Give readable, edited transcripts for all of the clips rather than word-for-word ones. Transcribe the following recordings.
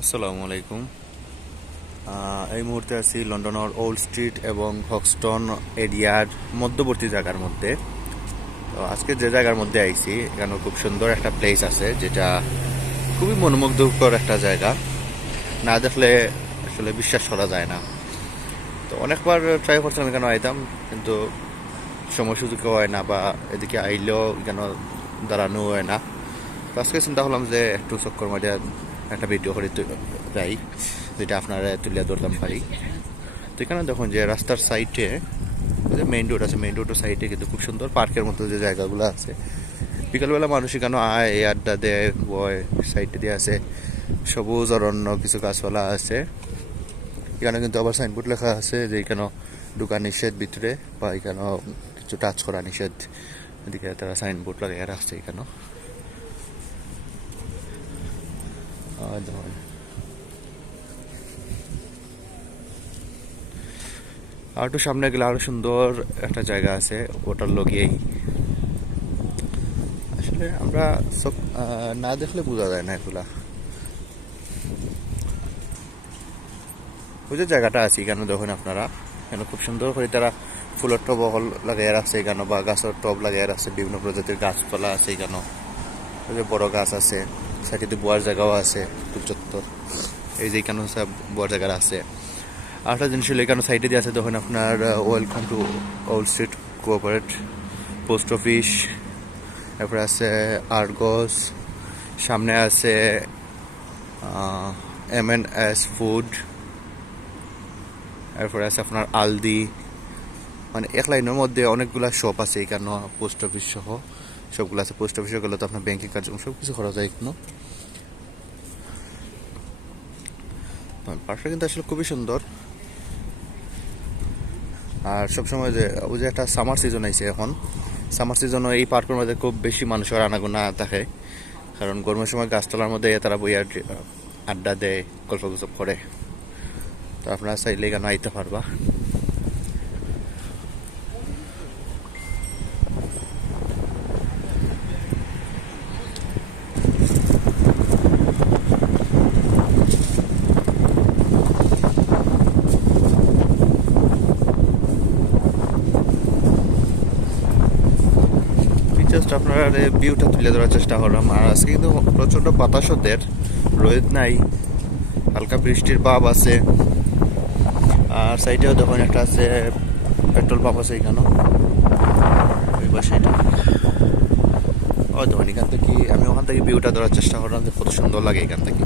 আসসালামু আলাইকুম। এই মুহূর্তে আছি লন্ডনের ওল্ড স্ট্রিট এবং হক্সটন এরিয়ার মধ্যবর্তী জায়গার মধ্যে। তো আজকে যে জায়গার মধ্যে আইছি এখানে খুব সুন্দর একটা প্লেস আছে, যেটা খুবই মনোমুগ্ধকর একটা জায়গা। না দেখলে আসলে বিশ্বাস করা যায় না। তো অনেকবার ট্রাই করছিলাম এখানে আইতাম, কিন্তু সময় সুযোগ হয় না, বা এদিকে আইলেও এখানে দাঁড়ানো হয় না। তো আজকে চিন্তা করলাম যে একটু চক্কর মারিয়া একটা ভিডিও করে যাই, যেটা আপনারা তুলে ধরতাম পারি। তো এখানে দেখুন যে রাস্তার সাইডে যে মেইন রোড আছে, মেইন রোডের সাইডে কিন্তু খুব সুন্দর পার্কের মতো যে জায়গাগুলো আছে। বিকালবেলা মানুষ এখানে আয়, এই আড্ডা দেয়, বয়। সাইডে দিয়ে আছে সবুজ অরণ্য, কিছু গাছপালা আছে। এখানে কিন্তু আবার সাইনবোর্ড লেখা আছে যে এখানে ঢুকা নিষেধ ভিতরে, বা এখানে কিছু টাচ করা নিষেধ। এদিকে তারা সাইনবোর্ড লাগিয়ে রাখছে এখানে। আর একটু সামনে গেলে আরো সুন্দর একটা জায়গা আছে, ওটার লগিয়েই। আসলে আমরা না দেখলে বোঝা যায় না এগুলা। ওই যে জায়গাটা আছে এখানে দেখুন আপনারা, এখানে খুব সুন্দর করে তারা ফুলের টব লাগিয়ে রাখছে এখানে, বা গাছের টব লাগিয়ে রাখছে। বিভিন্ন প্রজাতির গাছপালা আছে এখানে। ওই যে বড় গাছ আছে, সাইডে বোয়ার জায়গাও আছে খুব চত্বর। এই যে এখানে বোয়ার জায়গা আছে। আরেকটা জিনিস হলো এখানে সাইডে দিয়ে আছে তখন আপনার welcome to old street cooperate post office. তারপরে আছে আর্গস, সামনে আছে M&S ফুড। তারপরে আছে আপনার আলদি। মানে এক লাইনের মধ্যে অনেকগুলা শপ আছে এখানে, পোস্ট অফিস সহ সবগুলো আছে। পোস্ট অফিসে গেলে তো আপনার ব্যাংকিং কার্যক্রম সব কিছু করা যায় এখানে। পার্কটা কিন্তু আসলে খুবই সুন্দর। আর সবসময় যে ওই যে একটা সামার সিজন আইছে এখন, সামার সিজনে এই পার্কের মধ্যে খুব বেশি মানুষের আনাগোনা থাকে। কারণ গরমের সময় গাছতলার মধ্যে তারা বইয়া আড্ডা দেয়, গল্প গুজব করে। তো আপনারা চাইলে এখানে আইতে পারবা। জাস্ট আপনারা ভিউটা তুলে ধরার চেষ্টা করলাম। আর আজকে কিন্তু প্রচণ্ড বাতাসও দের, রোদ নাই, হালকা বৃষ্টির ভাব আছে। আর সাইডেও দেখুন একটা আছে পেট্রোল পাম্প আছে এখানে, ওই পাশে এটা। ও দেখুন এখান থেকে আমি ওখান থেকে ভিউটা ধরার চেষ্টা করলাম যে কত সুন্দর লাগে এখান থেকে।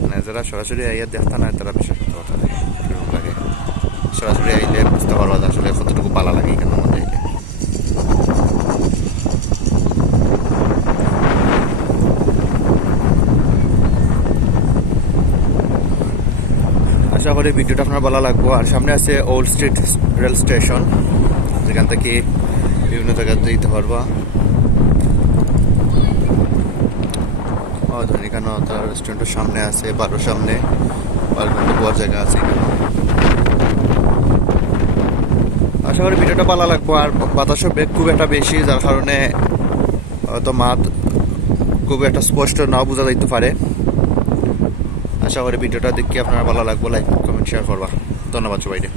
মানে যারা সরাসরি আইয়া দেখতে না তারা বিশেষ কথা লাগে, সরাসরি আইলে বুঝতে পারবা আসলে কতটুকু ভালো লাগে এখানে মধ্যে আইলে। আশা করি ভিডিওটা আপনার ভালো লাগবো। আর সামনে আছে ওল্ড স্ট্রিট রেল স্টেশন, যেখান থেকে বিভিন্ন জায়গায় যেতে পারবা। ধরেন এখানে তার রেস্টুরেন্টের সামনে আছে, বারোর সামনে পার্কের বড় জায়গা আছে এখানে। আশা করি ভিডিওটা ভালো লাগবো। আর বাতাসের বেগ খুব একটা বেশি, যার কারণে হয়তো মাত খুব একটা স্পষ্ট নাও বোঝা যাইতে পারে। আশা করি ভিডিওটা দেখে আপনারা ভালো লাগবো। লাইক কমেন্ট শেয়ার করবা। ধন্যবাদ সবাইকে।